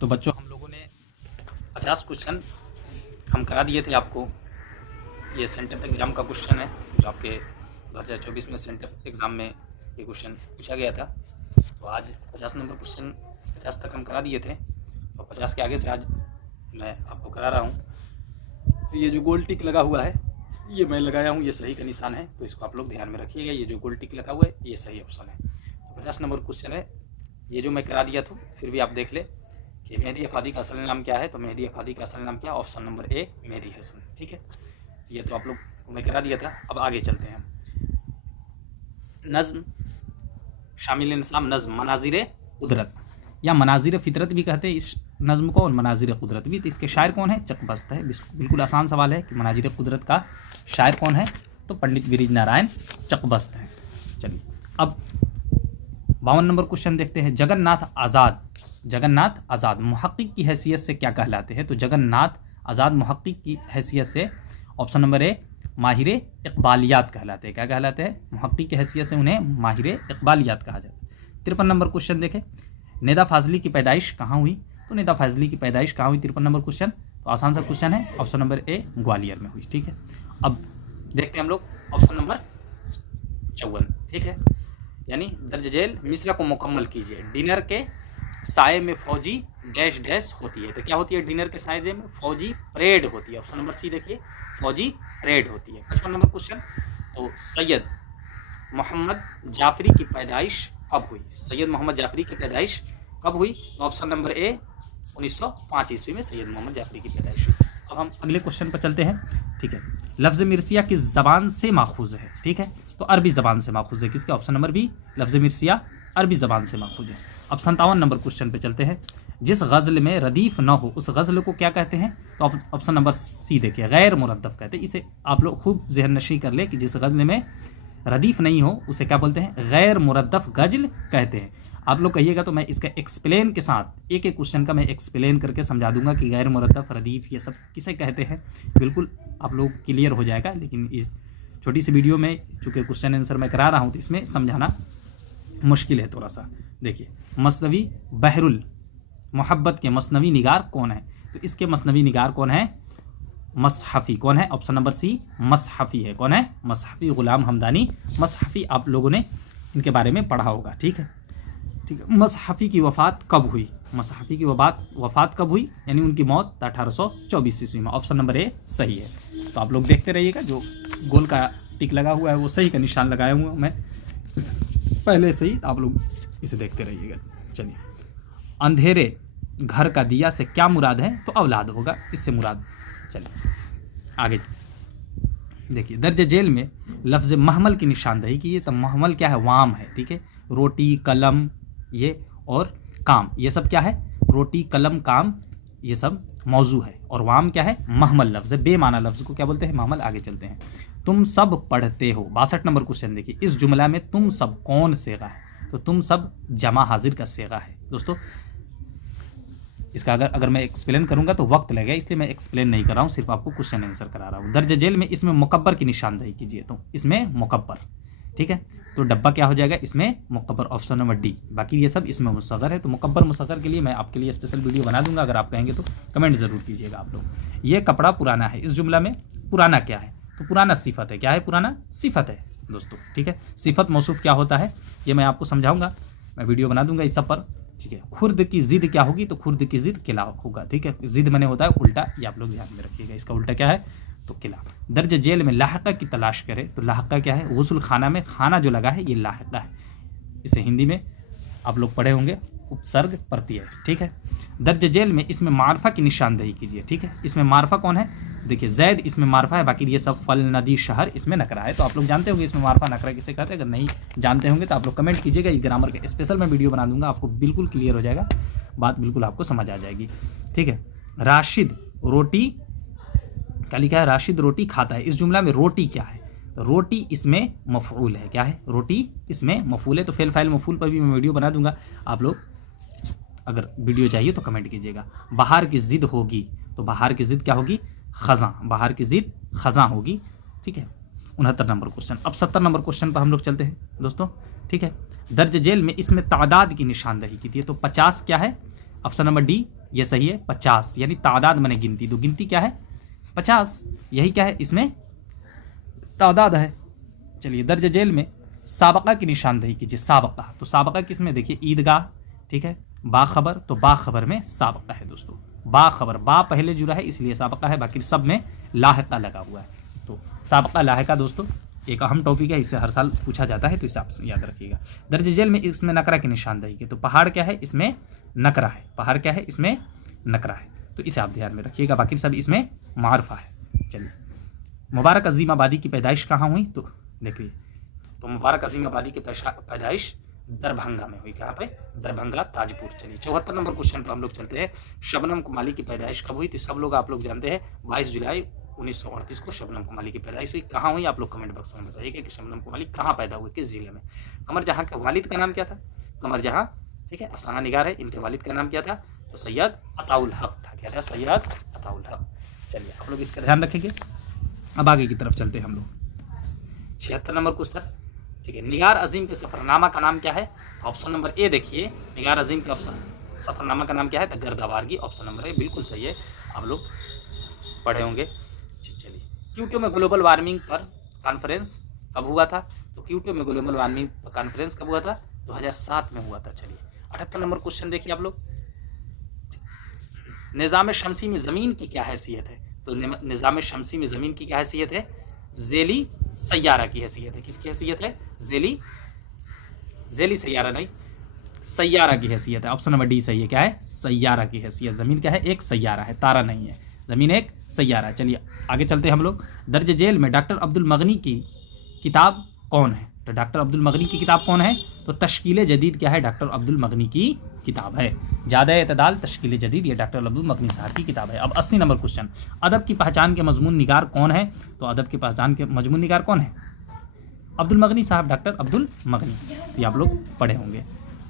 तो बच्चों हम लोगों ने 50 क्वेश्चन हम करा दिए थे आपको। ये सेंटअप एग्ज़ाम का क्वेश्चन है जो आपके 2024 में सेंटअप एग्ज़ाम में ये क्वेश्चन पूछा गया था। तो आज 50 नंबर क्वेश्चन 50 तक हम करा दिए थे, तो 50 के आगे से आज मैं आपको करा रहा हूँ। तो ये जो गोल टिक लगा हुआ है ये मैं लगाया हूँ, ये सही का निशान है, तो इसको आप लोग ध्यान में रखिएगा। ये जो गोल टिक लगा हुआ है ये सही ऑप्शन है। तो 50 नंबर क्वेश्चन है ये जो मैं करा दिया था, फिर भी आप देख ले कि मेहदी अफादी का असल नाम क्या है। तो मेहदी अफादी का असल नाम क्या, option number A Mehdi Hassan. ठीक है, ये तो आप लोग को मैं करा दिया था। अब आगे चलते हैं। नज़्म शामिल निसाम नज़्म मनाजिर कुदरत या मनाजिर फितरत भी कहते हैं इस नज़्म को, और मनाजिर कुदरत भी। तो इसके शायर कौन है, चकबस्त है। बिल्कुल आसान सवाल है कि मनाजिर कुदरत का शायर कौन है, तो पंडित बिरिज नारायण चकबस्त हैं। चलिए अब 52 नंबर क्वेश्चन देखते हैं। जगन्नाथ आज़ाद मुहक्किक की हैसियत से क्या कहलाते हैं। तो जगन्नाथ आज़ाद मुहक्किक की हैसियत से ऑप्शन नंबर ए माहिर इकबालियात कहलाते हैं। क्या कहलाते हैं, मुहक्किक की हैसियत से उन्हें माहिर इकबालियात कहा जाता है। 53 नंबर क्वेश्चन देखें। नेदा फाजली की पैदाइश कहाँ हुई। तो नेदा फाजली की पैदाइश कहाँ हुई, 53 नंबर क्वेश्चन। तो आसान सा क्वेश्चन है, ऑप्शन नंबर ए ग्वालियर में हुई। ठीक है, अब देखते हैं हम लोग ऑप्शन नंबर 54। ठीक है, यानी दर्ज जेल मिसरा को मुकम्मल कीजिए। डिनर के साए में फौजी डैश डैश होती है। तो क्या होती है डिनर के साए में, फौजी परेड होती है। ऑप्शन नंबर सी देखिए, फौजी परेड होती है। 55 नंबर क्वेश्चन। तो सैयद मोहम्मद जाफरी की पैदाइश कब हुई। सैयद मोहम्मद जाफरी की पैदाइश कब हुई, तो ऑप्शन नंबर ए 1905 ईस्वी में सैयद मोहम्मद जाफरी की पैदाइश हुई। अब हम अगले क्वेश्चन पर चलते हैं। ठीक है, लफ्ज़ मिर्सिया किस ज़बान से माखूज़ है। ठीक है, तो अरबी ज़बान से माखूज़ है। किसके, ऑप्शन नंबर बी, लफ्ज़ मिर्सिया अरबी ज़बान से माखूज़ है। अब 57 नंबर क्वेश्चन पे चलते हैं। जिस गज़ल में रदीफ़ न हो उस गज़ल को क्या कहते हैं। तो ऑप्शन नंबर सी देखिए, गैर मुरद्दफ़ कहते हैं। इसे आप लोग खूब ज़हन नशी कर ले कि जिस गज़ल में रदीफ़ नहीं हो उसे क्या बोलते हैं, गैर मुरद्दफ़ गज़ल कहते हैं। आप लोग कहिएगा तो मैं इसका एक्सप्लेन के साथ एक एक क्वेश्चन का मैं एक्सप्लेन करके समझा दूंगा कि गैर मुरद्दफ़ रदीफ़ ये सब किसे कहते हैं। बिल्कुल आप लोग क्लियर हो जाएगा। लेकिन इस छोटी सी वीडियो में चूँकि क्वेश्चन आंसर मैं करा रहा हूँ तो इसमें समझाना मुश्किल है थोड़ा सा। देखिए, मसनवी बहरुल मोहब्बत के मसनवी निगार कौन है। तो इसके मसनवी निगार कौन है, मसहफ़ी। कौन है, ऑप्शन नंबर सी मसहफ़ी है। कौन है, मसहफ़ी ग़ुलाम हमदानी मसहफ़ी। आप लोगों ने इनके बारे में पढ़ा होगा। ठीक है, ठीक है। मसहफ़ी की वफ़ात कब हुई, मसहफ़ी की वफ़ात कब हुई, यानी उनकी मौत 1824 ईस्वी में। ऑप्शन नंबर ए सही है। तो आप लोग देखते रहिएगा, जो गोल का टिक लगा हुआ है वो सही का निशान लगाया हुआ मैं पहले से ही, आप लोग इसे देखते रहिएगा। चलिए, अंधेरे घर का दिया से क्या मुराद है, तो औलाद होगा इससे मुराद। चलिए आगे देखिए, दर्ज जेल में लफ्ज़ महमल की निशानदही की है। तो महमल क्या है, वाम है। ठीक है, रोटी कलम ये और काम, ये सब क्या है, रोटी कलम काम ये सब मौजू है। और वाम क्या है, महमल लफ्ज़ है, बेमाना लफ्ज़ को क्या बोलते हैं, महमल। आगे चलते हैं। तुम सब पढ़ते हो, 62 नंबर क्वेश्चन देखिए। इस जुमला में तुम सब कौन सेगा है। तो तुम सब जमा हाजिर का सेगा है। दोस्तों इसका अगर मैं एक्सप्लेन करूंगा तो वक्त लगेगा, इसलिए मैं एक्सप्लेन नहीं कर रहा हूँ, सिर्फ आपको क्वेश्चन आंसर करा रहा हूँ। दर्ज जेल में इसमें मुकब्बर की निशानदही कीजिए। तो इसमें मुकब्बर, ठीक है, तो डब्बा क्या हो जाएगा, इसमें मुकब्बर, ऑप्शन नंबर डी। बाकी ये सब इसमें मुसग़र है। तो मुकब्बर मुसग़र के लिए मैं आपके लिए स्पेशल वीडियो बना दूंगा, अगर आप कहेंगे तो कमेंट ज़रूर कीजिएगा आप लोग। ये कपड़ा पुराना है, इस जुमला में पुराना क्या है, तो पुराना सिफत है। क्या है, पुराना सिफत है दोस्तों। ठीक है, सिफत मौसूफ क्या होता है ये मैं आपको समझाऊंगा, मैं वीडियो बना दूंगा इस सब पर। ठीक है, खुर्द की ज़िद क्या होगी, तो खुर्द की ज़िद किला होगा। ठीक है, ज़िद मैंने होता है उल्टा, ये आप लोग ध्यान में रखिएगा, इसका उल्टा क्या है, तो किला। दर्ज जेल में लाहका की तलाश करें। तो लाहका क्या है, गुस्ल खाना में खाना जो लगा है ये लाहका है। इसे हिंदी में आप लोग पढ़े होंगे, उपसर्ग प्रत्यय। ठीक है, दर्ज जेल में इसमें मारफा की निशानदही कीजिए। ठीक है, इसमें मारफा कौन है, देखिए जैद इसमें मारफा है, बाकी ये सब फल नदी शहर इसमें नकरा है। तो आप लोग जानते होंगे इसमें मारफा नकरा किसे कहते हैं। अगर नहीं जानते होंगे तो आप लोग कमेंट कीजिएगा, ये ग्रामर का स्पेशल मैं वीडियो बना दूंगा, आपको बिल्कुल क्लियर हो जाएगा, बात बिल्कुल आपको समझ आ जाएगी। ठीक है, राशिद रोटी क्या लिखा है, राशिद रोटी खाता है। इस जुमला में रोटी क्या है, तो रोटी इसमें मफऊल है। क्या है, रोटी इसमें मफऊल है। तो फेल फाइल मफऊल पर भी मैं वीडियो बना दूंगा, आप लोग अगर वीडियो चाहिए तो कमेंट कीजिएगा। बाहर की ज़िद होगी, तो बाहर की ज़िद क्या होगी, ख़ज़ां, बाहर की ज़िद ख़ज़ां होगी। ठीक है, 69 नंबर क्वेश्चन। अब 70 नंबर क्वेश्चन पर हम लोग चलते हैं दोस्तों। ठीक है, दर्ज जेल में इसमें तादाद की निशानदही की थी। तो 50 क्या है, ऑप्शन नंबर डी ये सही है। 50 यानी तादाद माने गिनती, तो गिनती क्या है 50, यही क्या है इसमें तादाद है। चलिए दर्ज जेल में साबका की निशानदेही कीजिए। साबका, तो साबका किसमें देखिए ईदगाह, ठीक है। बाखबर, तो बाखबर में साबका है दोस्तों। बाखबर, बा पहले जुड़ा है इसलिए साबका है, बाकी सब में लाहका लगा हुआ है। तो साबका लाहका दोस्तों एक अहम टॉपिक है, इससे हर साल पूछा जाता है, तो इसे आप याद रखिएगा। दर्ज जेल में इसमें नकरा की निशानदेही की, तो पहाड़ क्या है इसमें नकरा है, पहाड़ क्या है इसमें नकरा है, तो इसे आप ध्यान में रखिएगा। बाकी सब इसमें मारफा है। चलिए मुबारक अजीम आबादी की पैदाइश कहाँ हुई, तो देखिए तो मुबारक अजीम आबादी की पैदाइश दरभंगा में हुई। कहाँ पे, दरभंगा ताजपुर। चलिए 74 नंबर क्वेश्चन पर हम लोग चलते हैं। शबनम कुमाली की पैदाइश कब हुई, तो सब लोग आप लोग जानते हैं 22 जुलाई 1938 को शबनम कुमाली की पैदाइश हुई। कहाँ हुई आप लोग कमेंट बॉक्स में बताइए कि शबनम कुमाली कहाँ पैदा हुई, किस जिले में। कमर जहाँ के वालिद का नाम क्या था, कमर जहाँ, ठीक है, अफसाना निगार है, इनके वालिद का नाम क्या था, तो सैयद अताउल हक था। क्या था, सैयद अताउल हक। चलिए आप लोग इसका ध्यान रखेंगे। अब आगे की तरफ चलते हैं हम लोग। 76 नंबर क्वेश्चन, ठीक है। निगार अजीम के सफरनामा का नाम क्या है, तो ऑप्शन नंबर ए देखिए, निगार अजीम के सफरनामा का नाम क्या है, तो गर्दावारगी। ऑप्शन नंबर ए बिल्कुल सही है, आप लोग पढ़े होंगे। चलिए क्योटो में ग्लोबल वार्मिंग पर कॉन्फ्रेंस कब हुआ था, तो क्योटो में ग्लोबल वार्मिंग पर कॉन्फ्रेंस कब हुआ था, 2007 में हुआ था। चलिए 78 नंबर क्वेश्चन देखिए आप लोग। निज़ाम शमसी में ज़मीन की क्या हैसियत है, तो निज़ाम शमसी में ज़मीन की क्या हैसियत है, ज़ेली सैयारा की हैसियत है। किसकी हैसियत है, ज़ेली सैयारा नहीं, सैयारा की हैसियत है। ऑप्शन नंबर डी सही है, क्या है, सैयारा की हैसियत। ज़मीन क्या है, एक सैयारा है, तारा नहीं है, ज़मीन एक सैयारा है। चलिए आगे चलते हैं हम लोग। दर्ज जेल में डॉक्टर अब्दुल मगनी की किताब कौन है, तो डॉक्टर अब्दुल मगनी की किताब कौन है, तो तश्कील जदीद क्या है, डॉक्टर अब्दुल मगनी की किताब है। ज़्यादा एतदाल तश्कील जदीद, ये डॉक्टर अब्दुल मगनी साहब की किताब है। अब 80 नंबर क्वेश्चन, अदब की पहचान के मजमून निगार कौन है, तो अदब की पहचान के मजमून निगार कौन है, अब्दुल मगनी साहब, डॉक्टर अब्दुल मगनी, ये आप लोग पढ़े होंगे।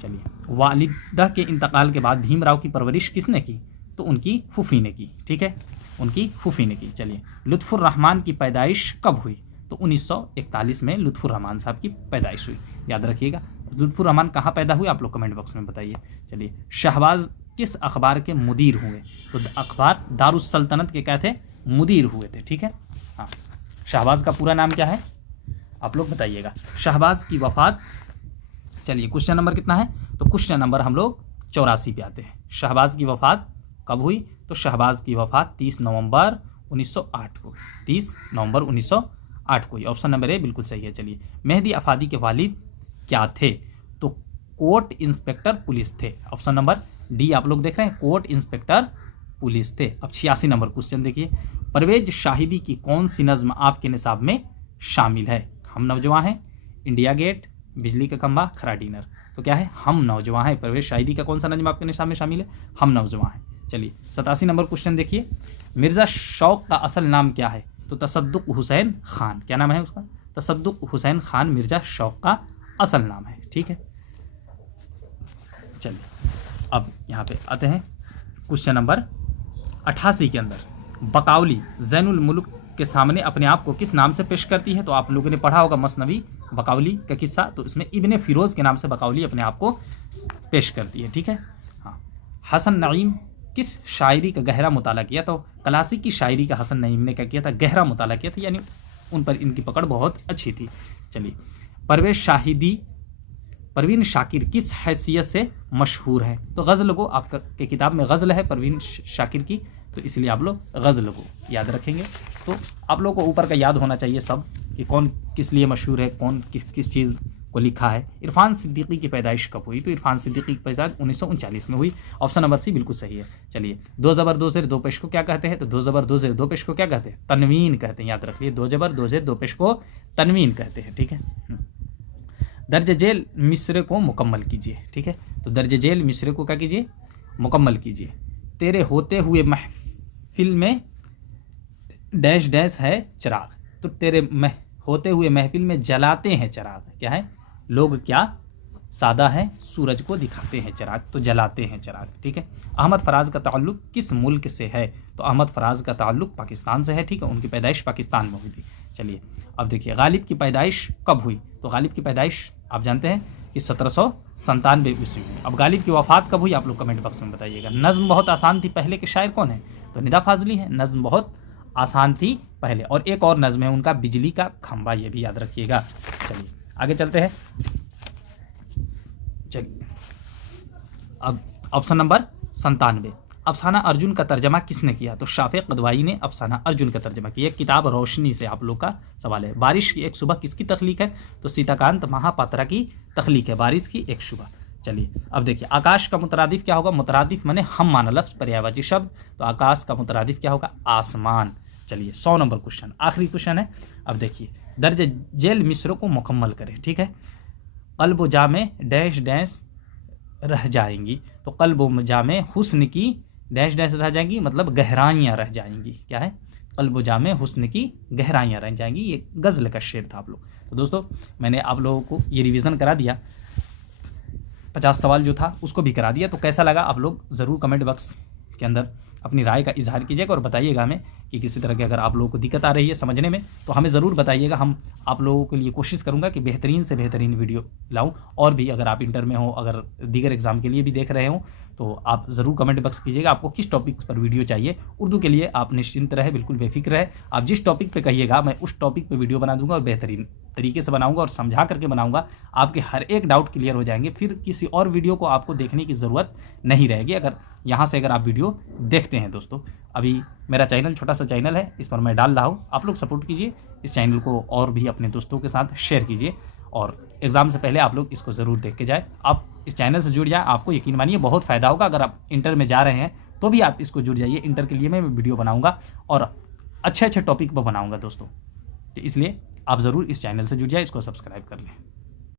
चलिए वालिदा के इंतकाल के बाद भीमराव की परवरिश किसने की, तो उनकी फूफी ने की, ठीक है, उनकी फूफी ने की। चलिए लुत्फुर रहमान की पैदाइश कब हुई, तो 1941 में लुत्फुर रहमान साहब की पैदाइश हुई, याद रखिएगा। लुत्फुर रहमान कहाँ पैदा हुए आप लोग कमेंट बॉक्स में बताइए। चलिए शहबाज किस अखबार के मुदीर हुए, तो अखबार दारुस सल्तनत के क्या थे, मुदीर हुए थे, ठीक है। हाँ शहबाज का पूरा नाम क्या है आप लोग बताइएगा। शहबाज की वफ़ात, चलिए क्वेश्चन नंबर कितना है, तो क्वेश्चन नंबर हम लोग 84 पे आते हैं। शहबाज की वफ़ात कब हुई, तो शहबाज की वफ़ात 30 नवंबर 1908 को, 30 नवंबर 1908 को। ऑप्शन नंबर ए बिल्कुल सही है। चलिए मेहदी अफादी के वालिद क्या थे, तो कोर्ट इंस्पेक्टर पुलिस थे। ऑप्शन नंबर डी आप लोग देख रहे हैं, कोर्ट इंस्पेक्टर पुलिस थे। अब 86 नंबर क्वेश्चन देखिए, परवेज शाहिदी की कौन सी नज़्म आपके निसाब में शामिल है, हम नौजवान हैं, इंडिया गेट, बिजली का खंभा, खरा डिनर, तो क्या है, हम नौजवान हैं। परवेज शाहिदी का कौन सा नज़्म आपके निसाब में शामिल है, हम नौजवान हैं। चलिए 87 नंबर क्वेश्चन देखिए, मिर्ज़ा शौक का असल नाम क्या है, तो तसद्दुक हुसैन खान, क्या नाम है उसका, तसद्दुक हुसैन खान मिर्ज़ा शौक का असल नाम है, ठीक है। चलिए अब यहाँ पे आते हैं क्वेश्चन नंबर 88 के अंदर, बकावली ज़ैनुल मुल्क के सामने अपने आप को किस नाम से पेश करती है, तो आप लोगों ने पढ़ा होगा मसनवी बकावली का किस्सा, तो इसमें इब्ने फ़िरोज़ के नाम से बकावली अपने आप को पेश करती है, ठीक है। हाँ हसन नईम किस शायरी का गहरा मुताला किया, तो क्लासिक की शायरी का हसन नईम ने क्या किया था, गहरा मुताला किया था, यानी उन पर इनकी पकड़ बहुत अच्छी थी। चलिए परवीन शाकिर किस हैसियत से मशहूर है, तो गज़ल को आपका के किताब में गज़ल है परवीन शाकिर की, तो इसलिए आप लोग गज़ल को याद रखेंगे। तो आप लोग को ऊपर का याद होना चाहिए सब कि कौन किस लिए मशहूर है, कौन किस चीज़ को लिखा है। इरफान सिद्दीकी की पैदाइश कब हुई, तो इरफान सिद्दीकी की पैदाइश 1939 में हुई। ऑप्शन नंबर सी बिल्कुल सही है। चलिए दो ज़बर दो ज़ेर दो पेश को क्या कहते हैं, तो दो ज़बर दो ज़ेर दो पेश को क्या कहते हैं, तनवीन कहते हैं, याद रख लिए, दो ज़बर दो ज़ेर दो पेश को तनवीन कहते हैं, ठीक है। दर्ज जेल मिसरे को मुकम्मल कीजिए, ठीक है, तो दर्ज जेल मिसरे को क्या कीजिए, मुकम्मल कीजिए। तेरे होते हुए महफिल में डैश डैश है चिराग, तो तेरे होते हुए महफिल में जलाते हैं चिराग, क्या है, लोग क्या सादा है, सूरज को दिखाते हैं चिराग, तो जलाते हैं चिराग, ठीक है। अहमद फराज का ताल्लुक किस मुल्क से है, तो अहमद फराज का ताल्लुक पाकिस्तान से है, ठीक है, उनकी पैदाइश पाकिस्तान में हुई थी। चलिए अब देखिए गालिब की पैदाइश कब हुई, तो गालिब की पैदाइश आप जानते हैं कि 1797 ईस्वी में। अब गालिब की वफ़ात कब हुई आप लोग कमेंट बॉक्स में बताइएगा। नज़्म बहुत आसान थी पहले के शायर कौन है? तो निदा फाजली है। नज़्म बहुत आसान थी पहले। और एक और नज़्म है उनका बिजली का खंबा, ये भी याद रखिएगा। चलिए आगे चलते हैं। चलिए अब ऑप्शन नंबर 97, अफसाना अर्जुन का तर्जमा किसने किया? तो शाफ़े क़दवाई ने अफसाना अर्जुन का तर्जमा किया। किताब रोशनी से आप लोग का सवाल है। बारिश की एक सुबह किसकी तख्लीक है? तो सीताकांत महापात्रा की तख्लीक है, बारिश की एक सुबह। चलिए अब देखिए, आकाश का मुतरादिफ क्या होगा? मुतरादिफ माने हम माना लफ्ज़, पर्यायवाची शब्द। तो आकाश का मुतरादिफ क्या होगा? आसमान। चलिए 100 नंबर क्वेश्चन, आखिरी क्वेश्चन है। अब देखिए, दर्ज जेल मिसरों को मुकम्मल करें। ठीक है, क़ल्ब जा में डैश डैश रह जाएंगी। तो क़ल्ब जा में हुस्न की डैश डैश रह जाएंगी, मतलब गहराइयाँ रह जाएंगी। क्या है? क़ल्ब जा में हुस्न की गहराइयाँ रह जाएंगी। ये गज़ल का शेर था आप लोग। तो दोस्तों मैंने आप लोगों को ये रिवीजन करा दिया, 50 सवाल जो था उसको भी करा दिया। तो कैसा लगा आप लोग ज़रूर कमेंट बॉक्स के अंदर अपनी राय का इजहार कीजिएगा और बताइएगा हमें कि किसी तरह की अगर आप लोगों को दिक्कत आ रही है समझने में तो हमें ज़रूर बताइएगा। हम आप लोगों के लिए कोशिश करूंगा कि बेहतरीन से बेहतरीन वीडियो लाऊं। और भी अगर आप इंटर में हो, अगर दीगर एग्ज़ाम के लिए भी देख रहे हो, तो आप ज़रूर कमेंट बॉक्स कीजिएगा आपको किस टॉपिक पर वीडियो चाहिए। उर्दू के लिए आप निश्चिंत रहे, बिल्कुल बेफिक्र रहे। आप जिस टॉपिक पे कहिएगा मैं उस टॉपिक पे वीडियो बना दूंगा और बेहतरीन तरीके से बनाऊंगा और समझा करके बनाऊंगा। आपके हर एक डाउट क्लियर हो जाएंगे, फिर किसी और वीडियो को आपको देखने की ज़रूरत नहीं रहेगी अगर यहाँ से अगर आप वीडियो देखते हैं। दोस्तों अभी मेरा चैनल छोटा सा चैनल है, इस पर मैं डाल रहा हूँ, आप लोग सपोर्ट कीजिए इस चैनल को और भी अपने दोस्तों के साथ शेयर कीजिए। और एग्ज़ाम से पहले आप लोग इसको ज़रूर देख के जाए। आप इस चैनल से जुड़ जाए, आपको यकीन मानिए बहुत फ़ायदा होगा। अगर आप इंटर में जा रहे हैं तो भी आप इसको जुड़ जाइए। इंटर के लिए मैं वीडियो बनाऊंगा और अच्छे अच्छे टॉपिक पर बनाऊंगा दोस्तों। तो इसलिए आप ज़रूर इस चैनल से जुड़ जाए, इसको सब्सक्राइब कर लें।